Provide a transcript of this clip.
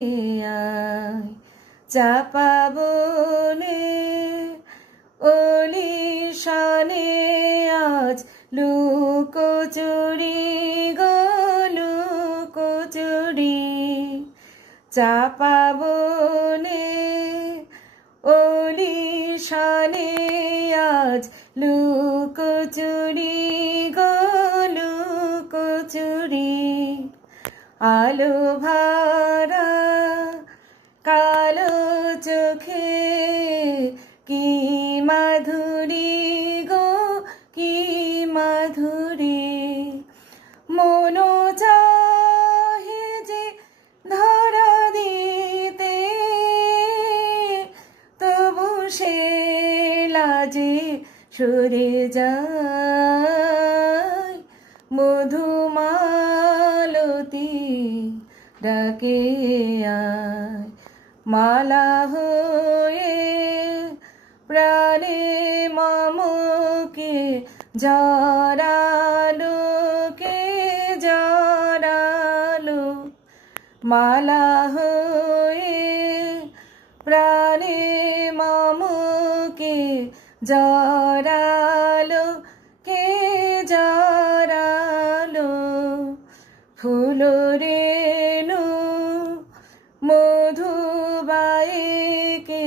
আয় চাপা বনে ওলিশানে আজ লুকোচুরি গো লুকোচুরি চাপা বনে ওলিশানে আজ লুকোচুরি গো লুকোচুরি আলো ভরা কালো চোখে কি মাধুরী গো কি মাধুরী মনো চাহে যে ধরা দিতে তবু সে লাজে সরে যায় মধুমালতী ডাকে আয় মালা হয়ে প্রাণে মমকে জড়ালো কে জড়ালো মালা হয়ে প্রাণে মমকে জড়ালো কে জড়ালো ফুল রেণু মধুবাইকে